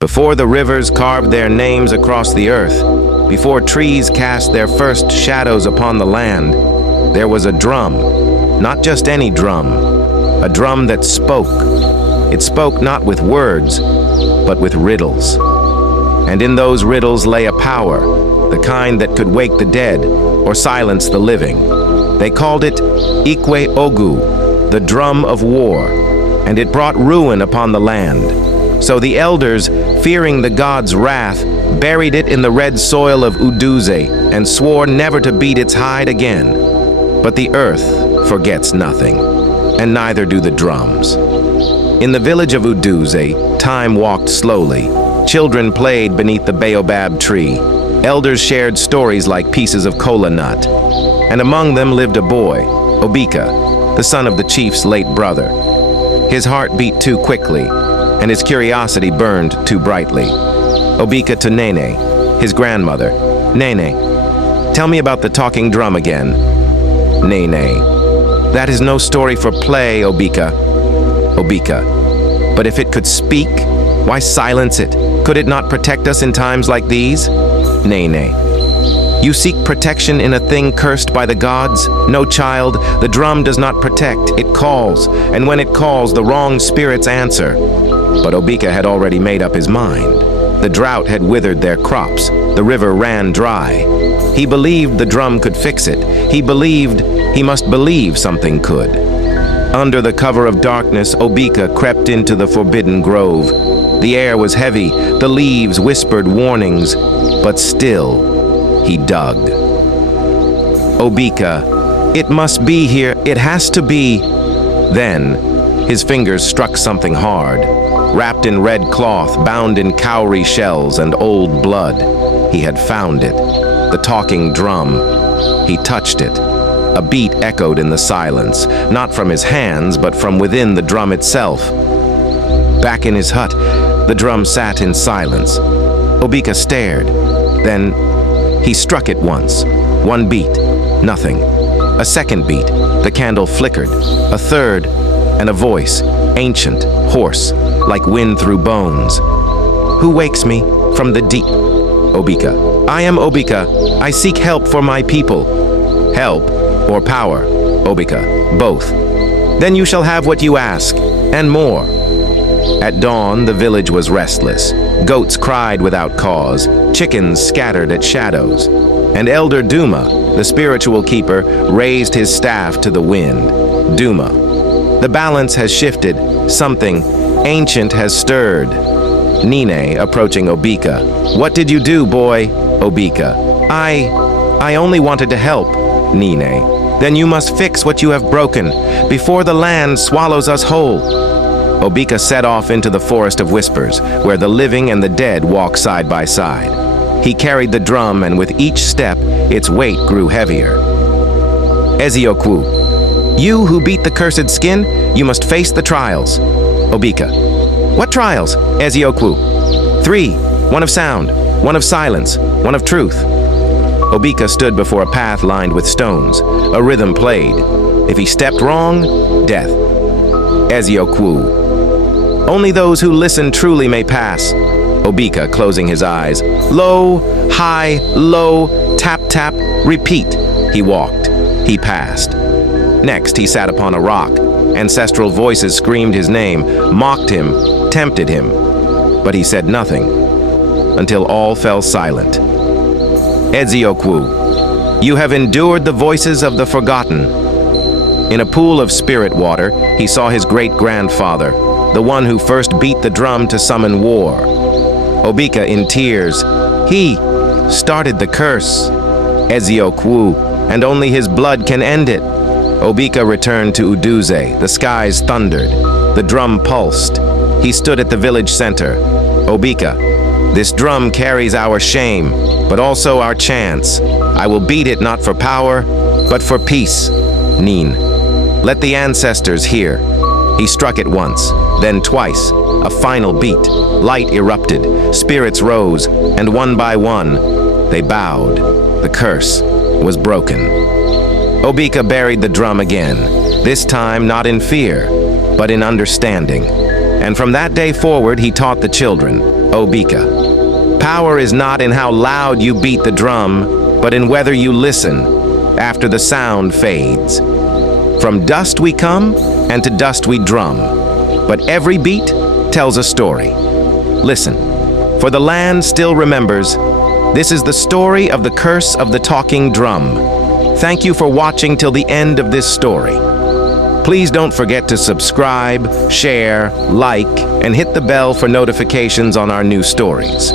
Before the rivers carved their names across the earth, before trees cast their first shadows upon the land, there was a drum, not just any drum, a drum that spoke. It spoke not with words, but with riddles. And in those riddles lay a power, the kind that could wake the dead or silence the living. They called it Ikwe Ogu, the drum of war, and it brought ruin upon the land. So the elders, fearing the god's wrath, buried it in the red soil of Uduze and swore never to beat its hide again. But the earth forgets nothing, and neither do the drums. In the village of Uduze, time walked slowly. Children played beneath the baobab tree. Elders shared stories like pieces of kola nut. And among them lived a boy, Obika, the son of the chief's late brother. His heart beat too quickly, and his curiosity burned too brightly. Obika to Nene, his grandmother. Nene, tell me about the talking drum again. Nene, that is no story for play, Obika. Obika, but if it could speak, why silence it? Could it not protect us in times like these? Nene, you seek protection in a thing cursed by the gods? No, child, the drum does not protect, it calls, and when it calls, the wrong spirits answer. But Obika had already made up his mind. The drought had withered their crops. The river ran dry. He believed the drum could fix it. He believed he must believe something could. Under the cover of darkness, Obika crept into the forbidden grove. The air was heavy. The leaves whispered warnings. But still, he dug. Obika, it must be here. It has to be. Then, his fingers struck something hard. Wrapped in red cloth, bound in cowrie shells and old blood. He had found it. The talking drum. He touched it. A beat echoed in the silence, not from his hands, but from within the drum itself. Back in his hut, the drum sat in silence. Obika stared. Then he struck it once. One beat. Nothing. A second beat. The candle flickered. A third, and a voice, ancient, hoarse, like wind through bones. Who wakes me from the deep? Obika. I am Obika. I seek help for my people. Help or power? Obika. Both. Then you shall have what you ask, and more. At dawn, the village was restless. Goats cried without cause. Chickens scattered at shadows. And Elder Duma, the spiritual keeper, raised his staff to the wind. Duma. The balance has shifted. Something ancient has stirred. Nene, approaching Obika. What did you do, boy? Obika. I only wanted to help. Nene. Then you must fix what you have broken, before the land swallows us whole. Obika set off into the forest of whispers, where the living and the dead walk side by side. He carried the drum, and with each step, its weight grew heavier. Eziokwu. You who beat the cursed skin, you must face the trials. Obika. What trials? Eziokwu. 3. One of sound, one of silence, one of truth. Obika stood before a path lined with stones. A rhythm played. If he stepped wrong, death. Eziokwu. Only those who listen truly may pass. Obika, closing his eyes. Low, high, low, tap, tap, repeat. He walked. He passed. Next, he sat upon a rock. Ancestral voices screamed his name, mocked him, tempted him. But he said nothing, until all fell silent. Eziokwu, you have endured the voices of the forgotten. In a pool of spirit water, he saw his great-grandfather, the one who first beat the drum to summon war. Obika, in tears, he started the curse. Eziokwu, and only his blood can end it. Obika returned to Uduze. The skies thundered. The drum pulsed. He stood at the village center. Obika, this drum carries our shame, but also our chance. I will beat it not for power, but for peace. Nin, let the ancestors hear. He struck it once, then twice. A final beat. Light erupted. Spirits rose, and one by one, they bowed. The curse was broken. Obika buried the drum again, this time not in fear, but in understanding. And from that day forward, he taught the children, Obika. Power is not in how loud you beat the drum, but in whether you listen after the sound fades. From dust we come, and to dust we drum. But every beat tells a story. Listen, for the land still remembers. This is the story of the curse of the talking drum. Thank you for watching till the end of this story. Please don't forget to subscribe, share, like, and hit the bell for notifications on our new stories.